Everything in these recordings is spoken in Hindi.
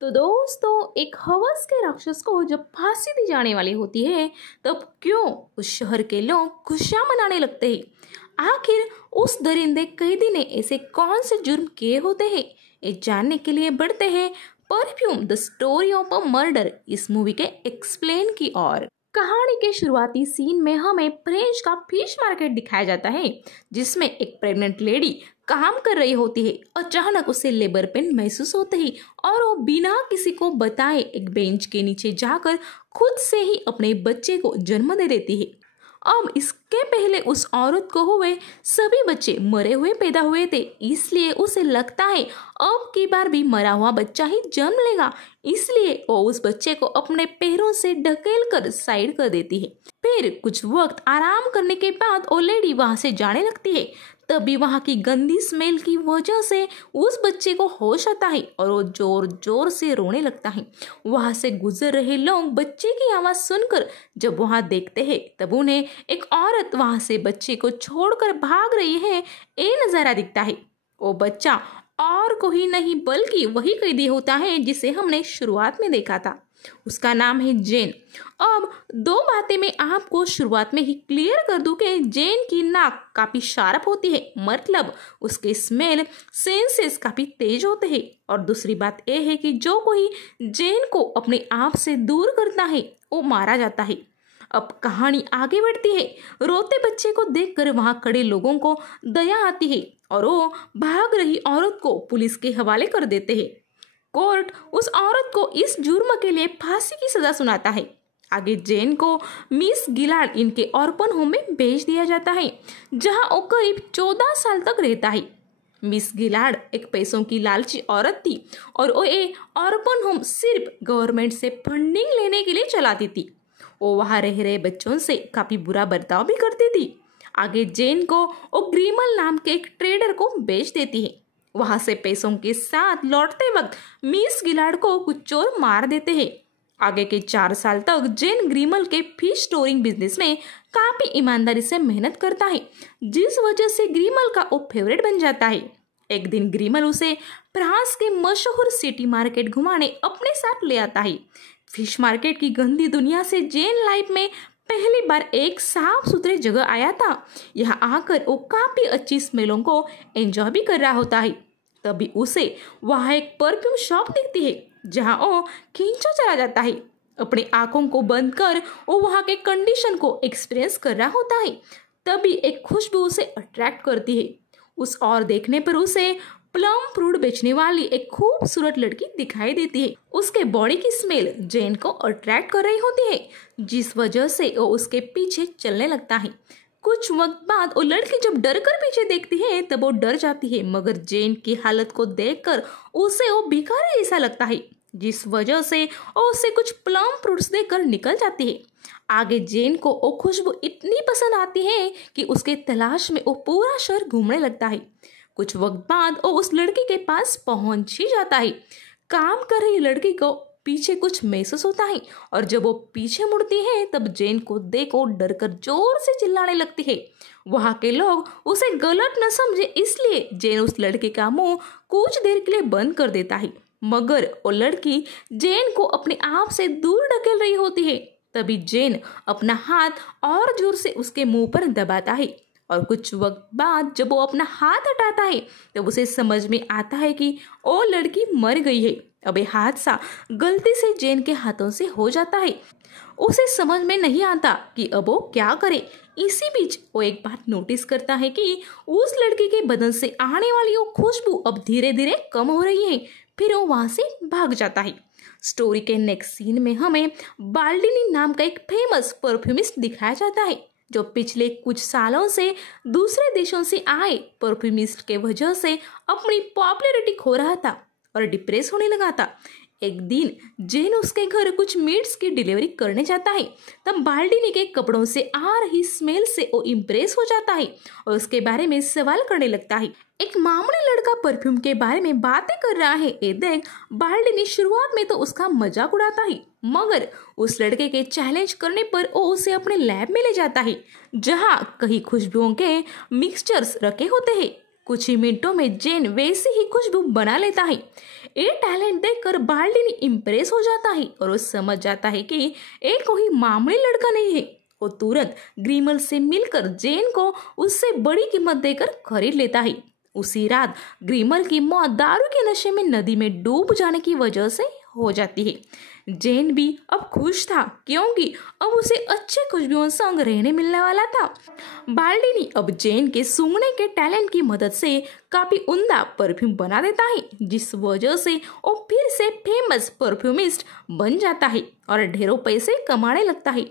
तो दोस्तों, एक हवस के राक्षस को जब फांसी दी जाने वाली होती है, तब क्यों उस शहर के लोग खुशियां मनाने लगते हैं। आखिर उस दरिंदे कैदी ने ऐसे कौन से जुर्म किए होते हैं, ये जानने के लिए बढ़ते हैं perfume the story of a murder इस मूवी के एक्सप्लेन की ओर। कहानी के शुरुआती सीन में हमें फ्रेंच का फिश मार्केट दिखाया जाता है, जिसमें एक प्रेग्नेंट लेडी काम कर रही होती है। अचानक उसे लेबर पेन महसूस होते ही और वो बिना किसी को बताए एक बेंच के नीचे जाकर खुद से ही अपने बच्चे को जन्म दे देती है। अब इसके पहले उस औरत को हुए सभी बच्चे मरे हुए पैदा हुए थे, इसलिए उसे लगता है अब की बार भी मरा हुआ बच्चा ही जन्म लेगा। इसलिए वो उस बच्चे को अपने पैरों से ढकेल कर साइड कर देती है। फिर कुछ वक्त आराम करने के बाद वो लेडी वहां से जाने लगती है। तभी वहां की गंदी स्मेल की वजह से उस बच्चे को होश आता है और वो जोर जोर से रोने लगता है। वहां से गुजर रहे लोग बच्चे की आवाज सुनकर जब वहां देखते हैं, तब उन्हें एक औरत वहां से बच्चे को छोड़कर भाग रही है, ये नजारा दिखता है। वो बच्चा और कोई नहीं बल्कि वही कैदी होता है जिसे हमने शुरुआत में देखा था। उसका नाम है जेन। अब दो बातें मैं आपको शुरुआत में ही क्लियर कर दूं कि जेन की नाक काफी शार्प होती है, मतलब उसके स्मेल सेंसेस काफी तेज होते हैं। और दूसरी बात यह है कि जो कोई जेन को अपने आप से दूर करता है वो मारा जाता है। अब कहानी आगे बढ़ती है। रोते बच्चे को देखकर वहां खड़े लोगों को दया आती है और वो भाग रही औरत को पुलिस के हवाले कर देते हैं। कोर्ट उस औरत को इस जुर्म के लिए फांसी की सजा सुनाता है। आगे जेन को मिस गिलार्ड इनके ऑर्फन होम में भेज दिया जाता है, जहां वो करीब 14 साल तक रहता है। मिस गिलार्ड एक पैसों की लालची औरत थी और वो ये ऑर्फन होम सिर्फ गवर्नमेंट से फंडिंग लेने के लिए चलाती थी। वो वहां रह रहे बच्चों से काफी बुरा बर्ताव भी करती थी। आगे जेन को वो ग्रीमल नाम के एक ट्रेडर को बेच देती है। वहां से पैसों के साथ लौटते वक्त मिस गिलार्ड को कुछ चोर मार देते हैं। आगे के 4 साल तक जेन ग्रीमल के फिश स्टोरिंग बिजनेस में काफी ईमानदारी से मेहनत करता है, जिस वजह से ग्रीमल का वो फेवरेट बन जाता है। एक दिन ग्रीमल उसे फ्रांस के मशहूर सिटी मार्केट घुमाने अपने साथ ले आता है। फिश मार्केट की गंदी दुनिया से जेन लाइफ में पहली बार एक साफ सुथरे जगह आया था। यहाँ आकर वो काफी अच्छी स्मेलों को एंजॉय भी कर रहा होता है। तभी उसे वहाँ एक परफ्यूम शॉप दिखती है, जहाँ वो खींचा चला जाता है। अपनी आंखों को बंद कर वो वहाँ के कंडीशन को एक्सपीरियंस कर रहा होता है। तभी एक खुशबू उसे अट्रैक्ट करती है। उस और देखने पर उसे प्लम फ्रूट बेचने वाली एक खूबसूरत लड़की दिखाई देती है। उसके बॉडी की स्मेल जेन को अट्रैक्ट कर रही होती है, जिस वजह से वो उसके पीछे चलने लगता है। कुछ वक्त बाद वो लड़की जब डर कर पीछे देखती है, तब वो डर जाती है, मगर जेन की हालत को देखकर उसे वो भिखारी जैसा लगता है, जिस वजह से वो उसे कुछ प्लम फ्रूट्स देकर निकल जाती है। आगे जेन को वो खुशबू इतनी पसंद आती है कि उसके तलाश में वो पूरा शहर घूमने लगता है। कुछ वक्त बाद वो उस लड़की के पास पहुंच ही जाता है। काम कर रही लड़की को पीछे कुछ महसूस होता है और जब वो पीछे मुड़ती है, तब जेन को देखो डर कर जोर से चिल्लाने लगती है। वहां के लोग उसे गलत न समझे, इसलिए जेन उस लड़के का मुंह कुछ देर के लिए बंद कर देता है, मगर वो लड़की जेन को अपने आप से दूर ढकेल रही होती है। तभी जेन अपना हाथ और जोर से उसके मुंह पर दबाता है और कुछ वक्त बाद जब वो अपना हाथ हटाता है, तब उसे समझ में आता है कि वो लड़की मर गई है। अब ये हादसा गलती से जेन के हाथों से हो जाता है। उसे समझ में नहीं आता कि अब वो क्या करे। इसी बीच वो एक बात नोटिस करता है कि उस लड़की के बदन से आने वाली वो खुशबू अब धीरे धीरे कम हो रही है। फिर वो वहां से भाग जाता है। स्टोरी के नेक्स्ट सीन में हमें बाल्डिनी नाम का एक फेमस परफ्यूमिस्ट दिखाया जाता है, जो पिछले कुछ सालों से दूसरे देशों से आए परफ्यूमिस्ट के वजह से अपनी पॉपुलैरिटी खो रहा था और डिप्रेस होने लगा था। एक दिन जेन उसके घर कुछ मीट्स की डिलीवरी करने जाता है। तब बाल्डिनी के कपड़ों से आ रही स्मेल से वो इम्प्रेस हो जाता है और उसके बारे में सवाल करने लगता है। एक मामूली लड़का परफ्यूम के बारे में बातें कर रहा है, ये देख बाल्डिनी शुरुआत में तो उसका मजाक उड़ाता है, मगर उस लड़के के चैलेंज करने पर वो उसे अपने लैब में ले जाता है, जहाँ कई खुशबुओं के मिक्सचर्स रखे होते हैं। कुछ ही मिनटों में जेन वैसी ही खुशबू बना लेता है। ये टैलेंट देखकर बाल्डिनी इम्प्रेस हो जाता है और वो समझ जाता है कि ये कोई मामूली लड़का नहीं है। वो तुरंत ग्रीमल से मिलकर जेन को उससे बड़ी कीमत देकर खरीद लेता है। उसी रात ग्रीमल की मौत दारू के नशे में नदी में डूब जाने की वजह से हो जाती है। जेन भी अब खुश था क्योंकि अब उसे अच्छे खुशबुओं संग रहने मिलने वाला था। बाल्डिनी अब जेन के सूंघने के टैलेंट की मदद से काफी उम्दा परफ्यूम बना देता है, जिस वजह से वो फिर से फेमस परफ्यूमिस्ट बन जाता है और ढेरों पैसे कमाने लगता है।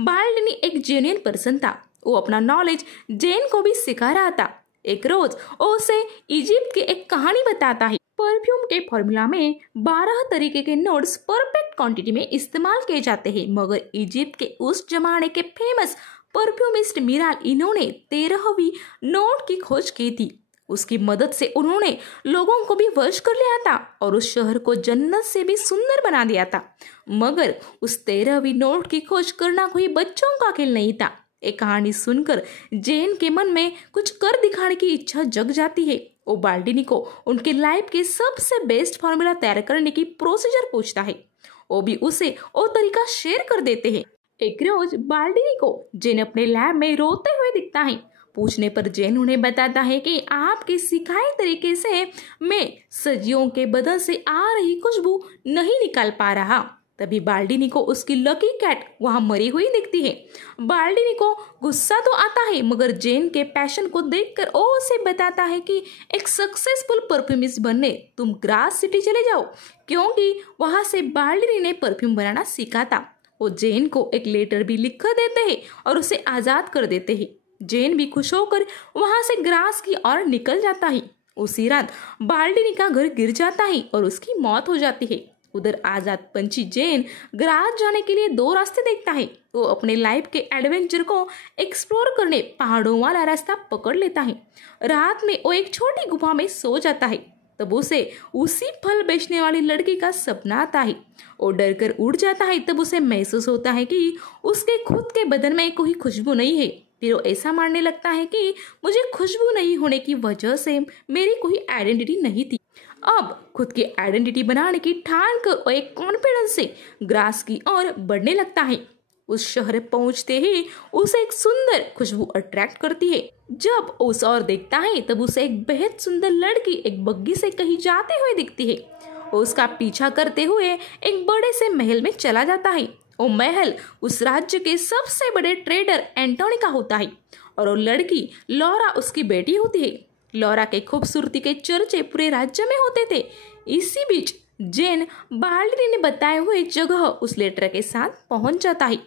बाल्डिनी एक जेन्युइन पर्सन था। वो अपना नॉलेज जेन को भी सिखा रहा था। एक रोज वो उसे इजिप्ट की एक कहानी बताता है। परफ्यूम के फॉर्मूला में 12 तरीके के नोट्स परफेक्ट क्वांटिटी में इस्तेमाल किए जाते हैं, मगर इजिप्ट के उस जमाने के फेमस परफ्यूमिस्ट मिराल इन्होंने 13वीं नोट की खोज की थी। उसकी मदद से उन्होंने लोगों को भी वश कर लिया था और उस शहर को जन्नत से भी सुंदर बना दिया था। मगर उस 13वीं नोट की खोज करना कोई बच्चों का खेल नहीं था। एक कहानी सुनकर जेन के मन में कुछ कर दिखाने की इच्छा जग जाती है। वो बाल्डिनी को उनके लाइफ के सबसे बेस्ट फॉर्मूला तैयार करने की प्रोसीजर पूछता है। वो भी उसे वो तरीका शेयर कर देते हैं। एक रोज बाल्डिनी को जेन अपने लैब में रोते हुए दिखता है। पूछने पर जेन उन्हें बताता है कि आपके सिखाए तरीके से मैं सजियों के बदन से आ रही खुशबू नहीं निकाल पा रहा। तभी बाल्डिनी को उसकी लकी कैट वहां मरी हुई दिखती है। बाल्डिनी को गुस्सा तो आता है, मगर जेन के पैशन को देखकर वो उसे बताता है कि एक सक्सेसफुल परफ्यूमिस्ट बनने तुम ग्रास सिटी चले जाओ, क्योंकि वहां से बाल्डिनी ने परफ्यूम बनाना सीखा था। वो जेन को एक लेटर भी लिख कर देते हैं और उसे आजाद कर देते हैं। जेन भी खुश होकर वहां से ग्रास की ओर निकल जाता है। उसी रात बाल्डिनी का घर गिर जाता है और उसकी मौत हो जाती है। उधर आजाद पंछी जेन ग्रास जाने के लिए 2 रास्ते देखता है। वो अपने लाइफ के एडवेंचर को एक्सप्लोर करने पहाड़ों वाला रास्ता पकड़ लेता है। रात में वो एक छोटी गुफा में सो जाता है। तब उसे उसी फल बेचने वाली लड़की का सपना आता है। वो डर कर उड़ जाता है। तब उसे महसूस होता है कि उसके खुद के बदन में कोई खुशबू नहीं है। फिर वो ऐसा मानने लगता है कि मुझे खुशबू नहीं होने की वजह से मेरी कोई आइडेंटिटी नहीं थी। अब खुद की आइडेंटिटी बनाने की ठान कर वो एक कॉन्फिडेंस से ग्रास की ओर बढ़ने लगता है। उस शहर पहुंचते ही उसे एक सुंदर खुशबू अट्रैक्ट करती है। जब उस ओर देखता है तब उसे एक बेहद सुंदर लड़की एक बग्गी से कहीं जाते हुए दिखती है। वो उसका पीछा करते हुए एक बड़े से महल में चला जाता है। वो महल उस राज्य के सबसे बड़े ट्रेडर एंटोनी का होता है और वो लड़की लॉरा उसकी बेटी होती है। लॉरा के खूबसूरती के चर्चे पूरे राज्य में होते थे। इसी बीच जेन बाल्डिनी ने बताए हुए जगह उस लेटर के साथ पहुंच जाता है।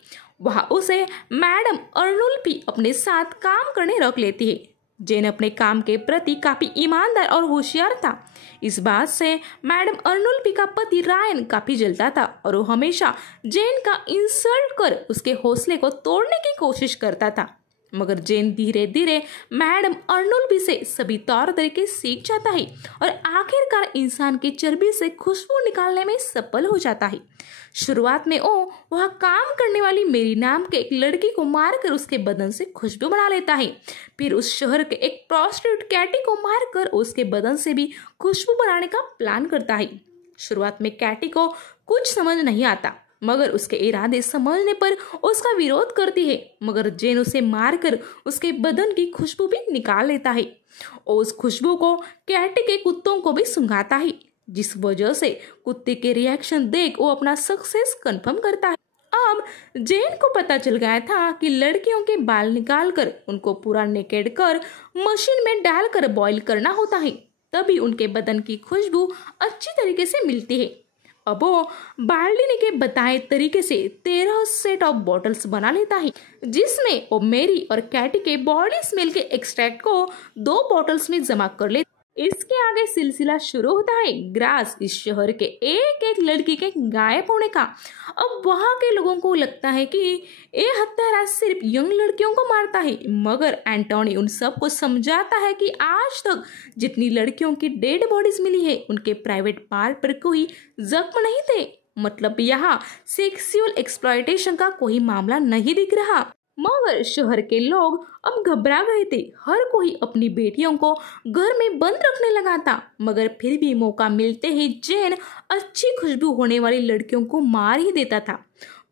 वहां उसे मैडम अर्नुल्फी अपने साथ काम करने रख लेती है। जेन अपने काम के प्रति काफी ईमानदार और होशियार था। इस बात से मैडम अर्नुल्फी का पति रायन काफी जलता था और वो हमेशा जेन का इंसल्ट कर उसके हौसले को तोड़ने की कोशिश करता था। मगर जेन धीरे धीरे मैडम अर्नुल्फी से सभी तौर तरीके सीख जाता है और आखिरकार इंसान की चर्बी से खुशबू निकालने में सफल हो जाता है। शुरुआत में वो वह काम करने वाली मेरी नाम के एक लड़की को मारकर उसके बदन से खुशबू बना लेता है। फिर उस शहर के एक प्रोस्टिट्यूट कैटी को मारकर उसके बदन से भी खुशबू बनाने का प्लान करता है। शुरुआत में कैटी को कुछ समझ नहीं आता, मगर उसके इरादे समझने पर उसका विरोध करती है। मगर जेन उसे मारकर उसके बदन की खुशबू भी निकाल लेता है और उस खुशबू को कैटी के कुत्तों को भी सूंघाता है, जिस वजह से कुत्ते के रिएक्शन देख वो अपना सक्सेस कंफर्म करता है। अब जेन को पता चल गया था कि लड़कियों के बाल निकालकर उनको पूरा नेकेड कर मशीन में डालकर बॉईल करना होता है, तभी उनके बदन की खुशबू अच्छी तरीके से मिलती है। अब वो बाल्डिनी के बताए तरीके से 13 सेट ऑफ बॉटल्स बना लेता है, जिसमें वो मेरी और कैटी के बॉडी स्मेल के एक्सट्रैक्ट को 2 बॉटल्स में जमा कर लेता। इसके आगे सिलसिला शुरू होता है ग्रास इस शहर के एक एक लड़की के गायब होने का। अब वहां के लोगों को लगता है कि ये हत्यारा सिर्फ यंग लड़कियों को मारता है, मगर एंटोनी उन सबको समझाता है कि आज तक जितनी लड़कियों की डेड बॉडीज मिली है उनके प्राइवेट पार्ट पर कोई जख्म नहीं थे। मतलब यहाँ सेक्सुअल एक्सप्लॉयटेशन का कोई मामला नहीं दिख रहा। मगर शहर के लोग अब घबरा गए थे। हर कोई अपनी बेटियों को घर में बंद रखने लगा था। मगर फिर भी मौका मिलते ही जेन अच्छी खुशबू होने वाली लड़कियों को मार ही देता था।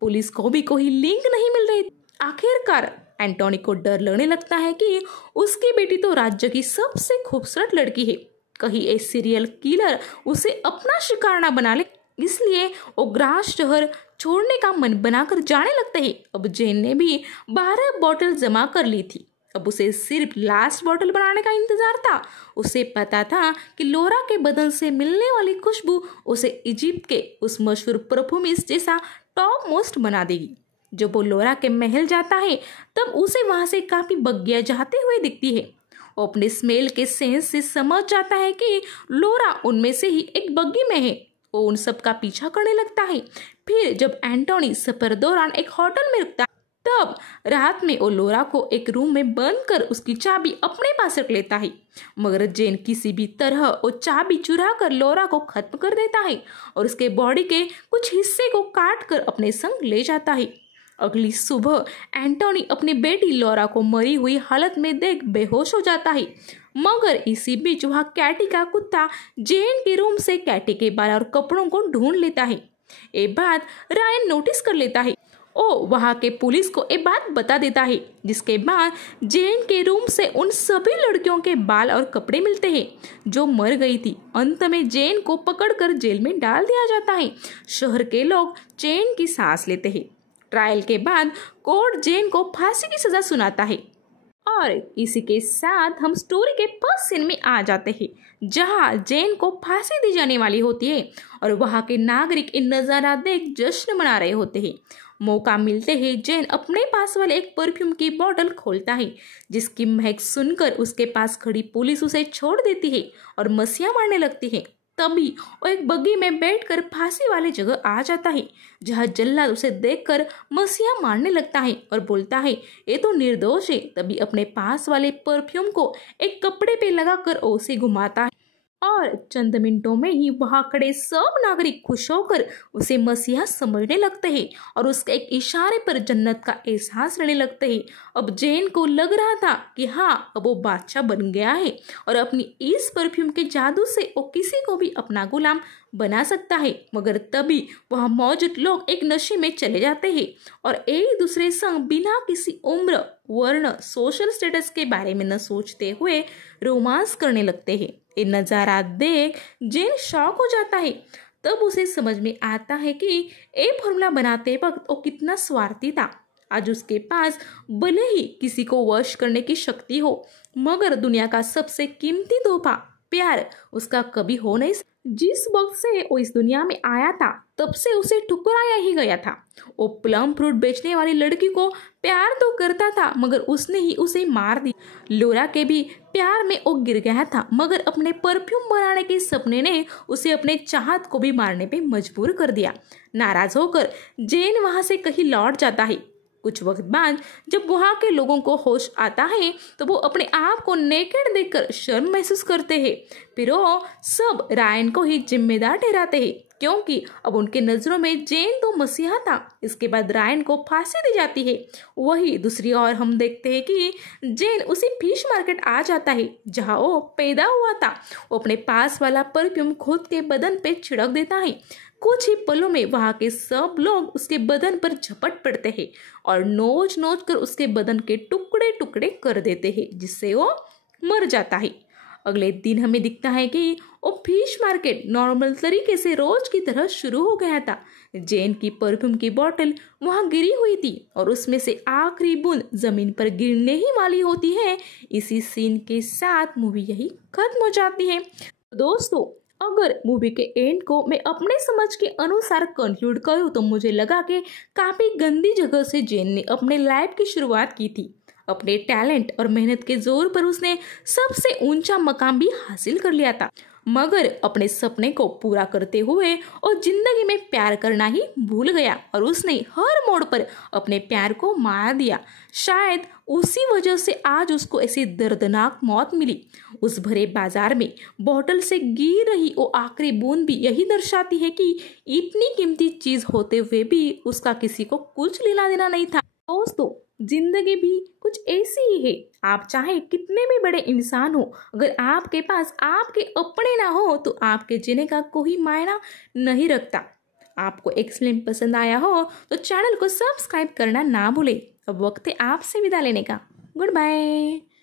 पुलिस को भी कोई लिंक नहीं मिल रही। आखिरकार एंटोनी को डर लगने लगता है कि उसकी बेटी तो राज्य की सबसे खूबसूरत लड़की है, कहीं एक सीरियल किलर उसे अपना शिकार ना बना ले। इसलिए वो ग्रास शहर छोड़ने का मन बनाकर जाने लगते हैं। अब जेन ने भी 12 बोतल जमा कर ली थी। अब उसे सिर्फ लास्ट बोतल बनाने का इंतजार था। उसे पता था कि लोरा के बदन से मिलने वाली खुशबू उसे इजिप्ट के उस मशहूर परफ्यूमिस्ट जैसा टॉप मोस्ट बना देगी। जब वो लोरा के महल जाता है तब उसे वहां से काफी बग्गियां जाते हुए दिखती है। वो अपने स्मेल के सेंस से समझ जाता है कि लोरा उनमें से ही एक बग्गी में है। वो उन सब का पीछा करने लगता है। फिर जब एंटोनी सफर दौरान एक होटल में रुकता है तब रात में वो लोरा को एक रूम में बंद कर उसकी चाबी अपने पास रख लेता है। मगर जेन किसी भी तरह वो चाबी चुरा कर लोरा को खत्म कर देता है और उसके बॉडी के कुछ हिस्से को काट कर अपने संग ले जाता है। अगली सुबह एंटोनी अपनी बेटी लोरा को मरी हुई हालत में देख बेहोश हो जाता है। मगर इसी बीच वहाँ कैटी का कुत्ता जेन के रूम से कैटी के बाल और कपड़ों को ढूंढ लेता है। ये बात रायन नोटिस कर लेता है। ओ वहाँ के पुलिस को ये बात बता देता है, जिसके बाद जेन के रूम से उन सभी लड़कियों के बाल और कपड़े मिलते हैं जो मर गई थी। अंत में जेन को पकड़कर जेल में डाल दिया जाता है। शहर के लोग चैन की सांस लेते हैं। ट्रायल के बाद कोर्ट जेन को फांसी की सजा सुनाता है। और इसी के साथ हम स्टोरी के फर्स्ट सीन में आ जाते हैं, जहां जेन को फांसी दी जाने वाली होती है और वहां के नागरिक इन नज़ारा देख जश्न मना रहे होते हैं। मौका मिलते ही जेन अपने पास वाले एक परफ्यूम की बोतल खोलता है, जिसकी महक सुनकर उसके पास खड़ी पुलिस उसे छोड़ देती है और मसीहा मारने लगती है। तभी वो एक बग्गी में बैठकर फांसी वाली जगह आ जाता है, जहां जल्लाद उसे देखकर मसीहा मारने लगता है और बोलता है ये तो निर्दोष है। तभी अपने पास वाले परफ्यूम को एक कपड़े पे लगाकर उसे घुमाता है और चंद मिनटों में ही वहां खड़े सब नागरिक खुश होकर उसे मसीहा समझने लगते हैं और उसके एक इशारे पर जन्नत का एहसास लेने लगते हैं। अब जेन को लग रहा था कि हाँ, अब वो बादशाह बन गया है और अपनी इस परफ्यूम के जादू से वो किसी को भी अपना गुलाम बना सकता है। मगर तभी वहाँ मौजूद लोग एक नशे में चले जाते हैं और एक दूसरे संग बिना किसी उम्र, वर्ण, सोशल स्टेटस के बारे में न सोचते हुए रोमांस करने लगते हैं। ये नज़ारा देख जेन शॉक हो जाता है। तब उसे समझ में आता है कि ये फॉर्मूला बनाते वक्त वो कितना स्वार्थी था। आज उसके पास भले ही किसी को वश करने की शक्ति हो, मगर दुनिया का सबसे कीमती तोहफा प्यार उसका कभी हो नहीं। जिस वक्त से वो इस दुनिया में आया था तब से उसे ठुकराया ही गया था। वो प्लम फ्रूट बेचने वाली लड़की को प्यार तो करता था, मगर उसने ही उसे मार दी। लोरा के भी प्यार में वो गिर गया था, मगर अपने परफ्यूम बनाने के सपने ने उसे अपने चाहत को भी मारने पे मजबूर कर दिया। नाराज होकर जेन वहां से कहीं लौट जाता है। कुछ वक्त बाद जब वहाँ के लोगों को होश आता है तो वो अपने आप को नेकेड देखकर शर्म महसूस करते हैं। फिर वो सब रायन को ही जिम्मेदार ठहराते हैं, क्योंकि अब उनके नज़रों में जेन तो मसीहा था। इसके बाद रायन को फांसी दी जाती है। वही दूसरी ओर हम देखते हैं कि जेन उसी फिश मार्केट आ जाता है जहाँ वो पैदा हुआ था। वो अपने पास वाला परफ्यूम खुद के बदन पे छिड़क देता है। कुछ ही पलों में वहाँ के सब लोग उसके बदन पर झपट पड़ते हैं और नोच नोच कर उसके बदन के टुकड़े टुकड़े कर देते हैं, जिससे वो मर जाता है। अगले दिन हमें दिखता है कि वो फिश मार्केट नॉर्मल तरीके से रोज की तरह शुरू हो गया था। जेन की परफ्यूम की बोतल वहाँ गिरी हुई थी और उसमें से आखिरी बूंद जमीन पर गिरने ही वाली होती है। इसी सीन के साथ मूवी यही खत्म हो जाती है। दोस्तों, अगर मूवी के एंड को मैं अपने समझ के अनुसार कंक्लूड करूँ तो मुझे लगा कि काफ़ी गंदी जगह से जेन ने अपने लाइफ की शुरुआत की थी। अपने टैलेंट और मेहनत के जोर पर उसने सबसे ऊंचा मकाम भी हासिल कर लिया था, मगर अपने सपने को पूरा करते हुए और जिंदगी में प्यार करना ही भूल गया और उसने हर मोड़ पर अपने प्यार को मार दिया। शायद उसी वजह से आज उसको ऐसी दर्दनाक मौत मिली। उस भरे बाजार में बोतल से गिर रही वो आखिरी बूंद भी यही दर्शाती है कि इतनी कीमती चीज होते हुए भी उसका किसी को कुछ लेना देना नहीं था। दोस्तों, जिंदगी भी कुछ ऐसी ही है। आप चाहे कितने भी बड़े इंसान हो, अगर आपके पास आपके अपने ना हो तो आपके जीने का कोई मायना नहीं रखता। आपको एक्सप्लेन पसंद आया हो तो चैनल को सब्सक्राइब करना ना भूले। अब वक्त है आपसे विदा लेने का। Good bye.